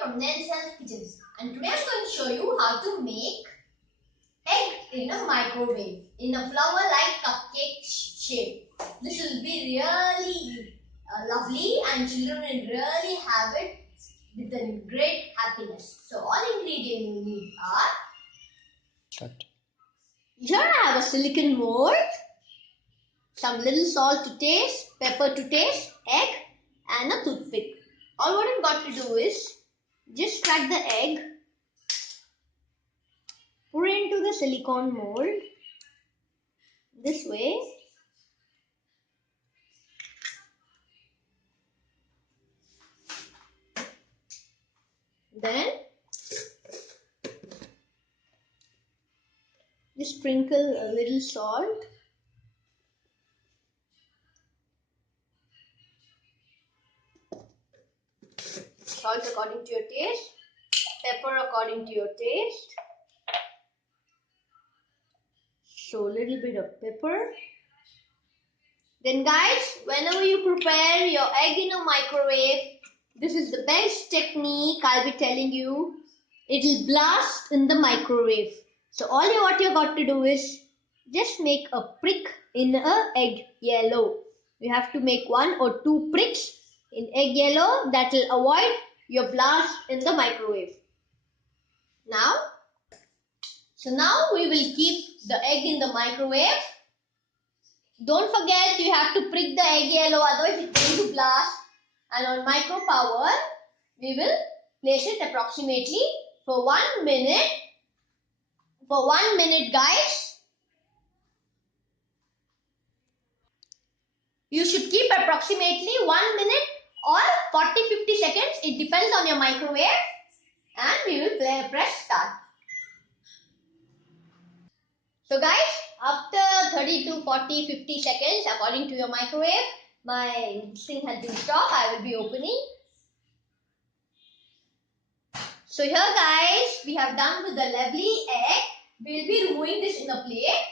from Nain's Kitchens, and today I'm going to show you how to make egg in a microwave in a flower-like cupcake shape. This will be really lovely, and children will really have it with a great happiness. So all ingredients you need are here I have a silicone mold, some little salt to taste, pepper to taste, egg and a toothpick. All what I've got to do is just crack the egg, pour it into the silicone mold this way. Then just sprinkle a little salt. Salt according to your taste, pepper according to your taste. So a little bit of pepper. Then guys, whenever you prepare your egg in a microwave, this is the best technique I'll be telling you. It will blast in the microwave. So what you got to do is just make a prick in a egg yellow. You have to make 1 or 2 pricks in egg yellow. That will avoid your blast in the microwave. Now we will keep the egg in the microwave. Don't forget, you have to prick the egg yellow, otherwise it's going to blast. And on micro power, we will place it approximately for 1 minute. For 1 minute, guys. You should keep approximately 1 minute or 40-50 seconds. It depends on your microwave. And we will press start. So guys, after 30 to 40-50 seconds, according to your microwave, my thing has been stopped. I will be opening. So here guys, we have done with the lovely egg. We will be removing this in a plate.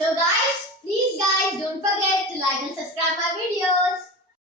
So guys, please guys, don't forget to like and subscribe my videos.